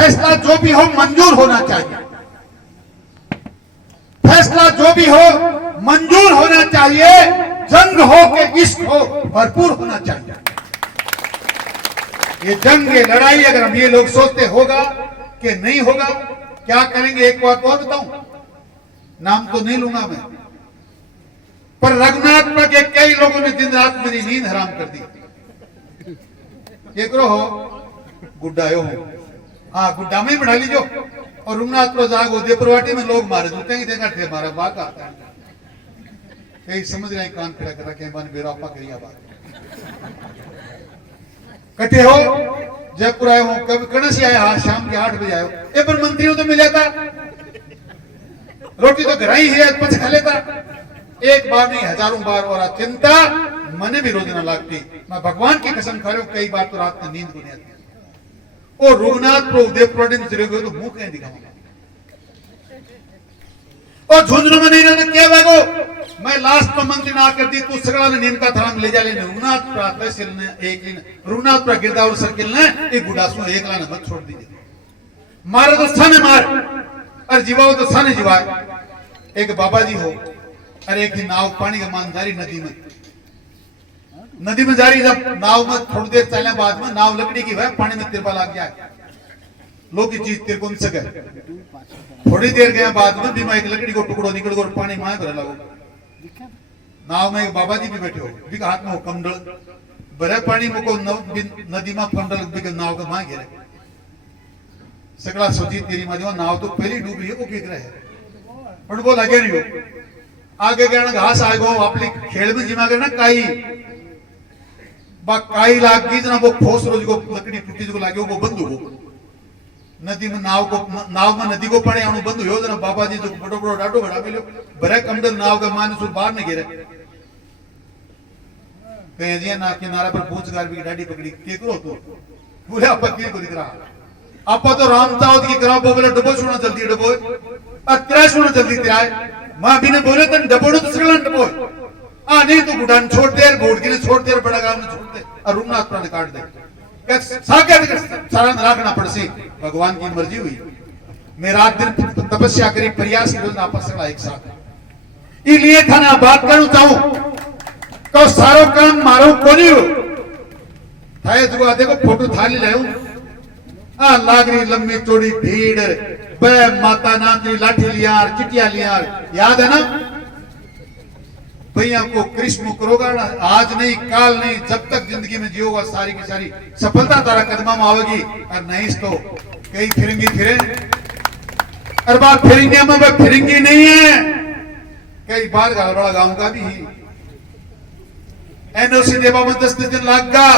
फैसला जो भी हो मंजूर होना चाहिए, फैसला जो भी हो मंजूर होना चाहिए, जंग हो के इश्क हो भरपूर होना चाहिए। ये जंग, ये लड़ाई अगर हम ये लोग सोचते होगा कि नहीं होगा, क्या करेंगे? एक बात और बताऊं, नाम तो नहीं लूंगा मैं, पर रघुनाथपुरा के कई लोगों ने दिन रात मेरी नींद हराम कर दी। एक हो गुड्डायो हो, हाँ गुड्डा में बढ़ा लीजो, और रघुनाथपुरा जागो उदयपुरवाटी में लोग मारे जूते ही देखा थे मारा बात आता है। कई समझ रहे कान खड़ा करा के बन बेरा आपा करिया बात कटे हो जयपुर आए हो, कभी कणस आए, हाँ शाम के 8 बजे आए हो, ए पर मंत्रियों तो मिला था, रोटी तो घर ही है पच खा लेता, एक बार नहीं हजारों बार, और चिंता मने भी रोज ना लगती। मैं भगवान की कसम खा रहा हूं, कई बार तो रात में नींद को नहीं आती। और रघुनाथ प्रो उदयपुर तो मुंह कहीं दिखाऊंगा, और झुंझुनू में नहीं रहना क्या भागो, मैं लास्ट में मंत्री ना कर दी, तू सगड़ा ने नीम का थड़ा में ले जा लेने रघुनाथपुरा तहसील ने एक दिन रघुनाथपुरा गिरदावर सर्किल ने एक गुडासू एक लाने मत छोड़ दीजिए, मारे तो साने मार और जीवाओ तो साने जीवाए। एक बाबा जी हो, अरे एक नाव पानी का मान जारी नदी में जारी, जब नाव में थोड़ी देर चलने बाद में नाव लकड़ी की है, पानी में तिरपा लग जाए, लोग की चीज तिरकुन सके, थोड़ी देर गया बाद में भी मैं एक लकड़ी को टुकड़ो निकल कर पानी माए भरा लगो, नाव में एक बाबा जी भी बैठे हो, बिक हाथ में हो कमंडल भरे पानी में को नदी में फंडल बिक नाव का माए घेरे, सगड़ा सोची तेरी माँ नाव तो पहली डूबी है, वो बिक रहे है, पर वो लगे नहीं हो, आगे गया घास आ गो अपनी खेल में जिमा गया ना काई काई लाग गई जना, वो ठोस रोज को लकड़ी टूटी जो लागे वो बंद हो नदी में नाव में नदी को पड़े आनु बंद हो जना, बाबा जी जो बड़ो बड़ो डाटो बड़ा मिलो भरे कमडल नाव का मान सुर बाहर न गिरे, कहीं जी ना किनारा पर पूछगार भी डाडी पकड़ी के करो तो बोले आप के करी करा आप तो रामतावत की करा बोले डबो सुना जल्दी डबो अत्रा सुना जल्दी त्याय मां भी ने बोले तन डबोड़ो तो सगलन डबो आ नहीं तो गुडान छोड़ दे, घोड़ के छोड़ दे, बड़ा गांव ने छोड़ दे, और रघुनाथपुरा ने काट दे, सारा राखना पड़सी, भगवान की मर्जी हुई। मैं रात दिन तपस्या करी, प्रयास करो आपस सगला एक साथ, इसलिए थाने बात करूं चाहूं तो सारो काम मारो कोनी हो थाए जुआ देखो फोटो थाली लाऊं आ लागरी लंबी चौड़ी भीड़ बे माता नाथरी लाठी लियार चिटिया लियार, याद है ना भैया को कृष्ण करोगा ना, आज नहीं काल नहीं, जब तक जिंदगी में जियोगा सारी की सारी सफलता तारा कदमा में आवेगी, और नहीं तो कई फिरेंगी फिरे, और बात फिरेंगे में वह फिरेंगी नहीं है, कई बार बड़ा गांव का भी एनओसी देवा में 10 दिन लगा,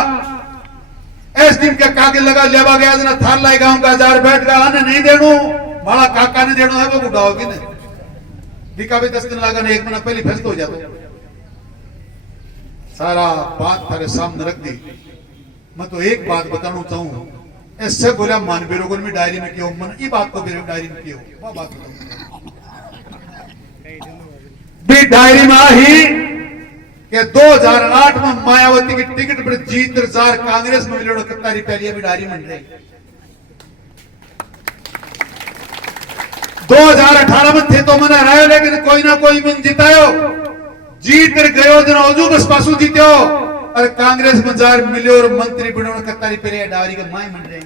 एस दिन का कागज लगा लेवा गया जना थार लाई गांव का 1000 बैठ गया आने नहीं देणो, माला काका ने देणो है वो बुढ़ाओगी ने दिखा भी 10 दिन लगा, एक महीना पहले फैसला हो जाता, सारा बात थारे सामने रख दी। मैं तो एक बात बताना चाहूं, ऐसे बोला मानवीय लोगों में डायरी में क्यों मन ये बात को डायरी में क्यों वो बात भी डायरी में ही कि 2008 में मायावती की टिकट पर जीत जार कांग्रेस में मिलो कितना रुपया भी डायरी में रही, 2018 में थे तो मना रहे, लेकिन कोई ना कोई मन जितायो, जीत गयो दिन ओजू बस पासू जीत्यो, और कांग्रेस में जार मिलो और मंत्री बनो कतारी पेरे डायरी के माय मन रहे।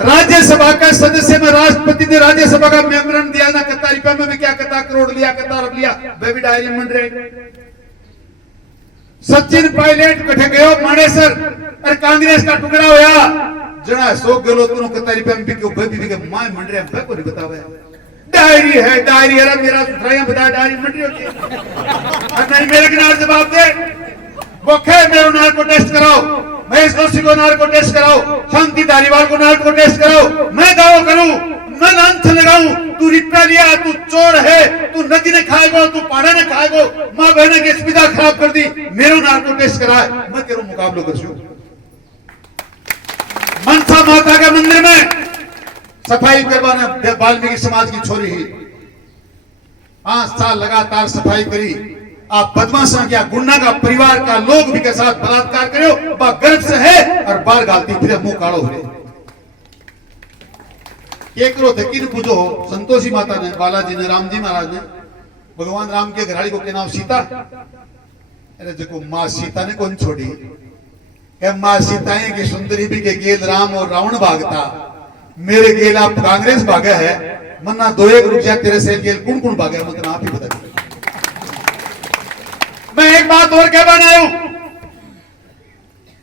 राज्यसभा का सदस्य में राष्ट्रपति ने राज्यसभा का मेमोरेंडम दिया ना, कितना रुपया में भी क्या कितना करोड़ लिया, कितना अरब लिया, वे भी डायरी में रहे। सचिन पायलट कठे गयो मानेसर, और कांग्रेस का टुकड़ा होया जना 100 गलो तुनो कितना रुपया में भी क्यों भी के माय मन रहे, वे को नहीं बतावे, डायरी है डायरी है, मेरा सुथराइया बता डायरी मंडी होती है, और नहीं मेरे किनारे जवाब दे, वो खैर मेरे नार को टेस्ट कराओ, मैं इस दोषी को नार को टेस्ट कराओ, शांति धारीवाल को नार को टेस्ट कराओ, मैं दावा करूं, मैं लांछ लगाऊं, तू रिप्ला लिया, तू चोर है, तू नदी ने खाएगो, तू पाड़ा ने खाएगो, माँ बहने की स्मिता खराब कर दी, मेरे नार को टेस्ट कराए, मैं तेरा मुकाबला कर मनसा माता के मंदिर में सफाई करवाना, वाल्मीकि समाज की छोरी ही 5 साल लगातार सफाई करी, आप बदमाशा क्या गुंडा का परिवार का लोग भी के साथ बलात्कार करो, गर्व से है और बाल गालती फिर मुंह काड़ो हो केकरो थे किन पूजो हो संतोषी माता ने, बालाजी ने, राम जी महाराज ने, भगवान राम के घराड़ी को के नाम सीता। अरे देखो माँ सीता ने कौन छोड़ी, क्या माँ सीताएं की सुंदरी भी के गेल राम और रावण भागता, मेरे गेल आप कांग्रेस भागे है, मन्ना दो एक रुक जाए तेरे से गेल कौन कौन भागे, मतलब आप ही बता। मैं एक बात और क्या बनाया हूं,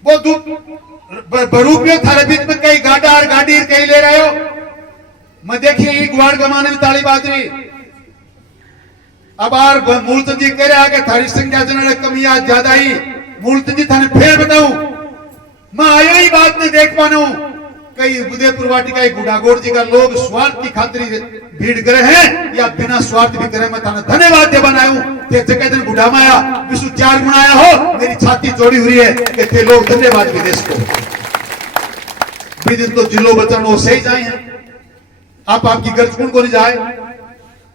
वो बरूपियो थारे बीच में कई गाड़ा और गाड़ी कहीं ले रहे हो। मैं देखिए ग्वाड़ कमाने में ताली बात रही, अब आर मूलचंद जी कह रहे कि थारी संख्या जन कमी आज ज्यादा ही, मूलचंद जी थाने फिर बताऊं, मैं आयो ही बात नहीं देख पाना हूं। कई उदयपुर वाटिका गुडागोड़ जी का लोग स्वार्थ की खातिर भीड़ करे हैं या बिना स्वार्थ भी करे, मैं थाने धन्यवाद दे बनाऊं ते जगह दिन गुडा माया विश्व 4 गुण आया हो, मेरी छाती चौड़ी हुई है कि ते लोग धन्यवाद विदेश को भी दिन तो जिलो बचन वो सही जाए हैं। आप आपकी गर्ज कौन को नहीं जाए,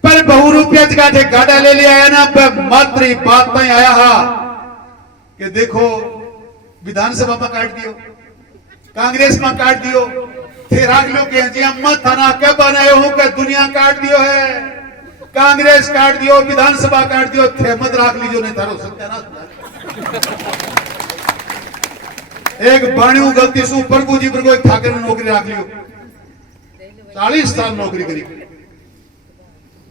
पर बहु रुपया का गाड़ा ले लिया है ना, मात्र बात नहीं आया हा कि देखो विधानसभा में काट दियो, कांग्रेस में काट दियो, थे राग लो के जी अम्मा थाना क्या बनाए हूं कि दुनिया काट दियो है, कांग्रेस काट दियो, विधानसभा काट दियो, थे मत राख लीजो नहीं थारो सत्यानाश। एक बाणियों गलती सु प्रभु जी पर कोई ठाकर ने नौकरी राख लियो, 40 साल नौकरी करी,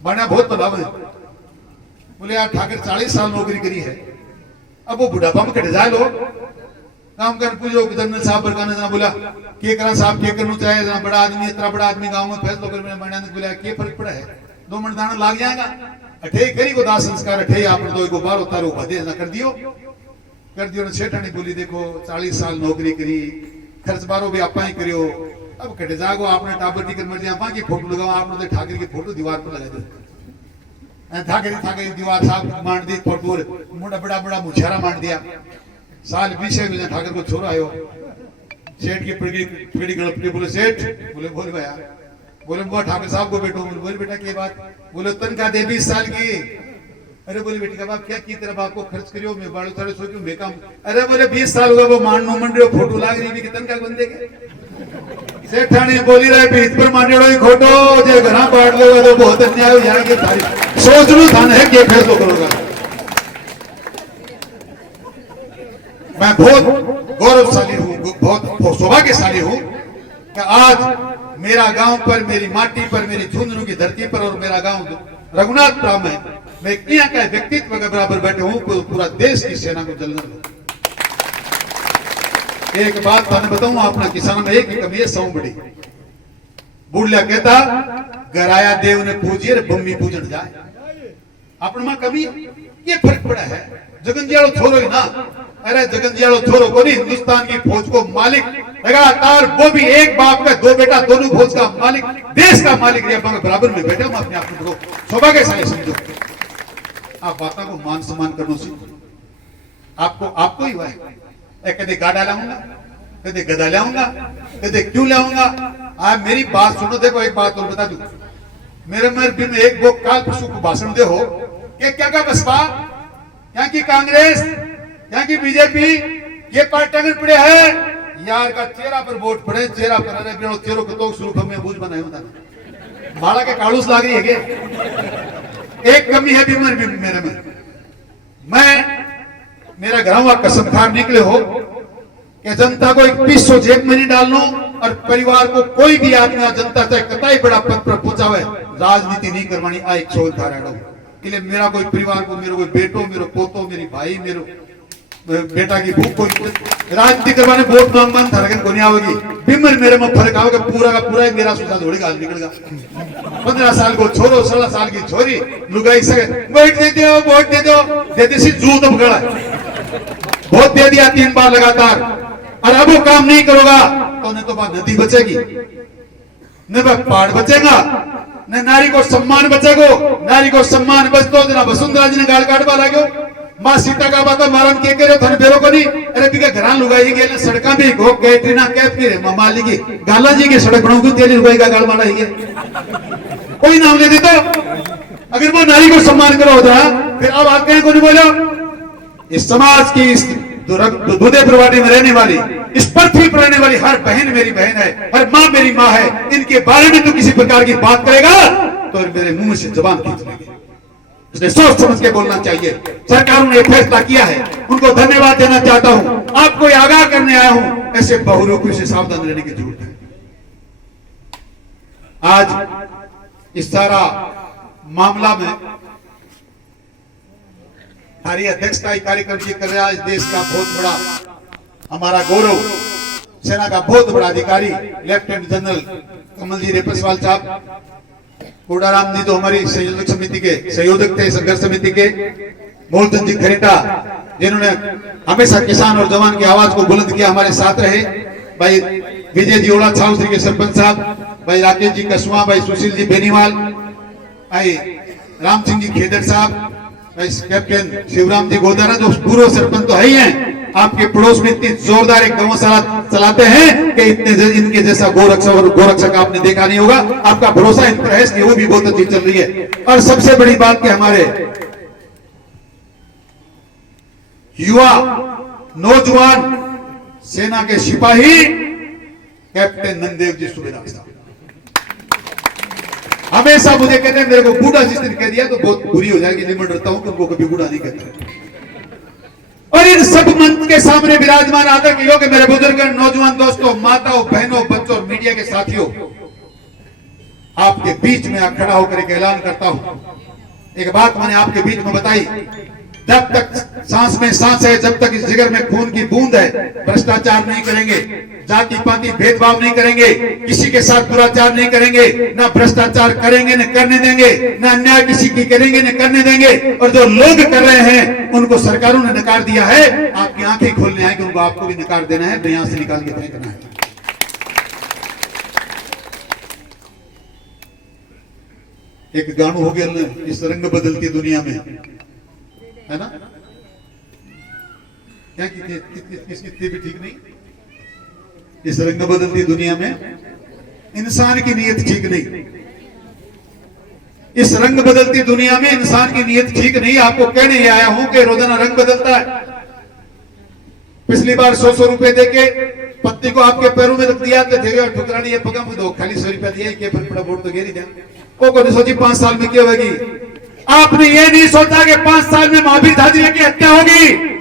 बाणिया बहुत बदलाव है, बोले यार ठाकर 40 साल नौकरी करी है, अब वो बुढ़ापा में कट जाए लोग काम कर पूछो जनरल साहब बरकाने जना बोला के करा साहब के करना चाहे, जना बड़ा आदमी इतना बड़ा आदमी गांव में फैसला कर, मैंने मैंने बोला के फर्क पड़ा है, 2 मिनट दाना लाग जाएगा, अठे करी को दास संस्कार अठे आप तो को बार उतारो भदे ना कर दियो ने। सेठानी बोली देखो 40 साल नौकरी करी, खर्च बारो भी आपा ही करियो, अब कट जागो आपने टाबर की कर मर्जी आपा की फोटो लगाओ, आपने तो ठाकर की फोटो दीवार पर लगा दे, ठाकर दीवार साहब मांड दी फोटो, मुंडा बड़ा बड़ा मुछारा मांड दिया, साल 20 में ठाकर को छोरा आयो, सेठ की पीढ़ी गलती बोले सेठ, बोले बोल भैया, बोले वो ठाकर साहब को बैठो, बोले बेटा की बात, बोले तनख्वाह दे 20 साल की, अरे बोले बेटी का बाप क्या की तेरा बाप को खर्च करियो, मैं बाड़ो तारे सोचूं मैं काम, अरे बोले 20 साल हुआ वो माननो मंडियो फोटो लाग रही भी तनख्वाह बंदे के, सेठ ठाणी बोली रहे भी इस पर मांडियो ही खोटो, जे घरा काट लोगे तो बहुत अन्याय हो जाएगा, थारी सोच लो थान है के फैसलो करोगा। मैं बहुत गौरवशाली हूं, बहुत सौभाग्यशाली हूं कि आज मेरा गांव पर, मेरी माटी पर, मेरी झुंझुनू की धरती पर और मेरा गांव रघुनाथपुरा में मैं यहाँ का व्यक्तित्व के बराबर बैठे हूं, पूरा देश की सेना को जलने दो। एक बात थाने बताऊं, अपना किसान में एक कमी है, 100 बड़ी बुढ़िया कहता गराया देव ने पूजिए बम्मी पूजन जाए, अपने में कभी ये फर्क पड़ा है, जगनजियाड़ो छोरो ही ना, अरे जगनजियाड़ो छोरो को नहीं, हिंदुस्तान की फौज को मालिक लगातार, वो भी एक बाप का 2 बेटा, दोनों फौज का मालिक, देश का मालिक बराबर में बैठे, अपने आप को सौभाग्यशाली समझो। आप बातों को मान सम्मान करना सीखो, आपको ही हुआ है, कदे गाड़ा लाऊंगा, कदे गदा लाऊंगा, कदे क्यों लाऊंगा, आप मेरी बात सुनो। देखो एक बात और बता दूं, मेरे मर्द में एक वो काल पशु को भाषण दे हो कि क्या का बसपा, यहाँ की कांग्रेस, यहाँ की बीजेपी, ये पार्टी पड़े है यार का चेहरा पर वोट पड़े, चेहरा पर, अरे चेहरों को तो शुरू में बूझ बनाए होता बाड़ा के काड़ूस लाग रही है के? एक कमी है बीमार भी मेरे में, मैं मेरा घर हुआ कसम खान निकले हो कि जनता को 2100 जेब में नहीं डालनो और परिवार को कोई भी आदमी जनता चाहे कतई बड़ा पद पर पहुंचावे, राजनीति नहीं करवानी, आ एक सोच था रहा इसलिए मेरा कोई परिवार को, मेरा कोई बेटो, मेरा पोतो, मेरी भाई, मेरे बेटा की भूख कोई राजनीति करवाने वोट मांग था लेकिन कोई आवेगी, बिमर मेरे में फर्क आओगे, पूरा का पूरा मेरा सुधा थोड़ी गाल निकलेगा। 15 साल को छोरो, 16 साल की छोरी लुगाई से वोट दे दो, वोट दे दो, देते सी जू तो गड़ा बहुत दे दिया 3 बार लगातार, और अब वो काम नहीं करोगा तो न तो बात नदी बचेगी, न पहाड़ बचेगा, न नारी को सम्मान बचेगो, नारी को सम्मान बचतो जना वसुंधरा जी ने गाड़ काटवा लागो, मां सीता का बात मारन के करे थन बेरो को नहीं, अरे बिका घरान लुगाई गेले सड़का भी गो कैटरीना कैफ की रे माली की गाला जी की सड़क बनाऊंगी तेरी लुगाई का गाल मारा ही कोई नाम ले देता, अगर वो नारी को सम्मान करो होता फिर अब आते हैं को नहीं बोलो, इस समाज की इस दूधे प्रवाटी में रहने वाली इस पृथ्वी पर रहने वाली हर बहन मेरी बहन है, हर माँ मेरी माँ है। इनके बारे में तो किसी प्रकार की बात करेगा तो मेरे मुंह से जबान खींच लेंगे। इसलिए सोच समझ के बोलना चाहिए। सरकारों ने फैसला किया है, उनको धन्यवाद देना चाहता हूं। आपको आगाह करने आया हूं, ऐसे बहुरूपियों से सावधान रहने की जरूरत है। आज इस सारा मामला में हमारी अध्यक्षता कार्यक्रम जी कर रहा है। इस देश का बहुत बड़ा हमारा गौरव, सेना का बहुत बड़ा अधिकारी लेफ्टिनेंट जनरल कमल जी रेपसवाल साहब, कोडाराम जी तो हमारी संयोजक समिति के संयोजक थे, संघर्ष समिति के, मूलचंद जी खरेटा जिन्होंने हमेशा किसान और जवान की आवाज को बुलंद किया, हमारे साथ रहे। भाई विजय जी ओला छावश्री के सरपंच साहब, भाई राकेश जी कसुआ, भाई सुशील जी बेनीवाल, भाई राम सिंह जी खेदर साहब, भाई कैप्टन शिवराम जी गोदारा जो पूर्व सरपंच तो है ही हैं। आपके पड़ोस में इतनी जोरदार एक गौशाला चलाते हैं कि इतने इनके जैसा गोरक्षक आपने देखा नहीं होगा। आपका भरोसा इन पर है, इसलिए वो भी बहुत अच्छी चल रही है। और सबसे बड़ी बात कि हमारे युवा नौजवान सेना के सिपाही कैप्टन नंदेव जी सूबेदार साहब हमेशा मुझे कहते हैं, मेरे को बूढ़ा जिस दिन कह दिया तो बहुत बुरी हो जाएगी, लिमिट रखता हूं कि उनको कभी बूढ़ा नहीं कहता। और इन सब मंच के सामने विराजमान आदर के योग्य मेरे बुजुर्ग, नौजवान दोस्तों, माताओं, बहनों, बच्चों, मीडिया के साथियों, आपके बीच में खड़ा होकर एक ऐलान करता हूं। एक बात मैंने आपके बीच में बताई, जब तक सांस में सांस है, जब तक इस जिगर में खून की बूंद है, भ्रष्टाचार नहीं करेंगे, जाति पाति भेदभाव नहीं करेंगे, किसी के साथ दुराचार नहीं करेंगे, ना भ्रष्टाचार करेंगे न करने देंगे, ना अन्याय किसी की करेंगे न करने देंगे। और जो लोग कर रहे हैं उनको सरकारों ने नकार दिया है, आपकी आंखें खोलने आए कि उनको आपको भी नकार देना है, तो यहां से निकाल के फेंकना है। एक गानू हो गया इस रंग बदलती दुनिया में, है ना? क्या कितनी भी ठीक नहीं। इस रंग बदलती दुनिया में इंसान की नीयत ठीक नहीं। इस रंग बदलती दुनिया में इंसान की नीयत ठीक नहीं। आपको कहने ही आया हूं कि रोजाना रंग बदलता है। पिछली बार 100 रुपए देके पत्ती को आपके पैरों में रख दिया तो ठुकरानी ये पगम दो खाली 100 रुपया दिया, क्या फर्क पड़ा, वोट तो गिर ही जाए। को नहीं सोची 5 साल में क्या होगी। आपने ये नहीं सोचा कि 5 साल में महावीर झाजिया की हत्या होगी।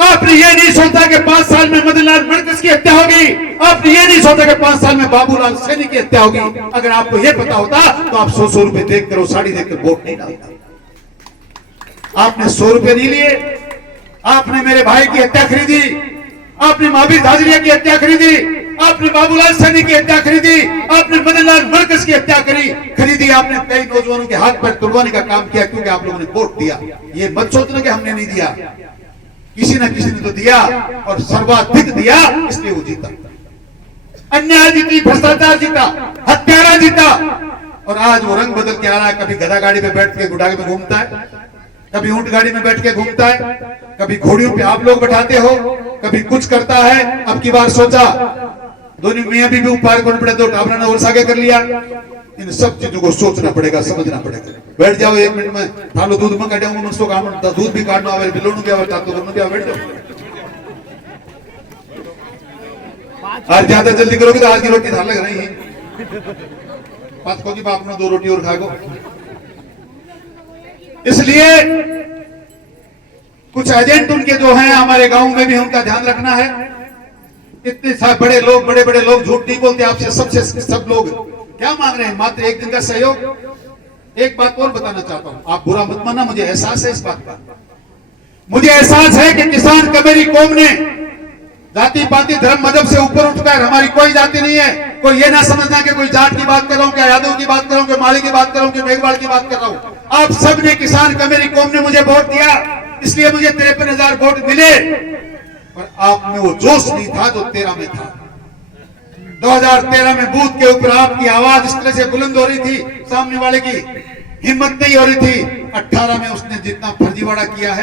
आपने ये नहीं सोचा कि 5 साल में मदनलाल मणकस की हत्या होगी। आपने ये नहीं सोचा कि 5 साल में बाबूलाल सैनी की हत्या होगी। अगर आपको ये पता होता तो आप 100 रुपए देखकर और साड़ी देखकर वोट नहीं डालता। आपने 100 रुपए नहीं लिए, आपने मेरे भाई की हत्या खरीदी, आपने महावीर झाजिया की हत्या खरीदी, आपने बाबूलाल सैनी की हत्या खरीदी, आपने मदनलाल मणकस की हत्या खरीदी। आपने कई नौजवानों के हाथ पैर तोड़वाने का काम किया क्योंकि आप लोगों ने वोट दिया। ये मत सोचना कि हमने नहीं दिया, किसी ना किसी ने तो दिया और सर्वाधिक दिया, इसलिए वो जीता। अन्याय जीती, भ्रष्टाचार जीता, हत्यारा जीता। और आज वो रंग बदल के आ रहा है। कभी गधा गाड़ी में बैठ के गुडागे में घूमता है, कभी ऊंट गाड़ी में बैठ के घूमता है, कभी घोड़ियों पे आप लोग बैठाते हो, कभी कुछ करता है। अब की बार सोचा दोनों मियां बीवी ऊपर कौन पड़े, दो टाबरा ने और सागे कर लिया। इन सब चीजों को सोचना पड़ेगा, समझना पड़ेगा। बैठ जाओ 1 मिनट में, थालो दूध में काटे मुझको काम दूध भी काटना आवे, बिलोनु क्या बैठा तो करना क्या, बैठ जाओ। आज ज्यादा जल्दी करोगे तो आज की रोटी धार लग रही है। बात को कि बाप ने 2 रोटी और खा गो। इसलिए कुछ एजेंट उनके जो हैं हमारे गांव में भी उनका ध्यान रखना है। इतने बड़े लोग, बड़े बड़े लोग झूठ नहीं बोलते आपसे। सबसे सब लोग क्या मांग रहे हैं? मात्र 1 दिन का सहयोग। एक बात और बताना चाहता हूं, आप बुरा मत मानना, मुझे एहसास है इस बात का। मुझे एहसास है कि किसान कमेरी कौम ने जाति पाति धर्म मजहब से ऊपर उठकर, हमारी कोई जाति नहीं है, कोई ये ना समझना कि कोई जाट की बात कर रहा हूं, क्या यादव की बात कर रहा हूं, कि माली की बात कर रहा हूं, कि मेघवाल की बात कर रहा हूं। आप सब ने किसान कमेरी कौम ने मुझे वोट दिया, इसलिए मुझे 53,000 वोट मिले। पर आप में वो जोश नहीं था जो 13 में था। 2013 में बूथ के ऊपर आपकी आवाज इस तरह से बुलंद हो रही थी, सामने वाले की हिम्मत नहीं हो रही थी। 18 में उसने जितना फर्जीवाड़ा किया है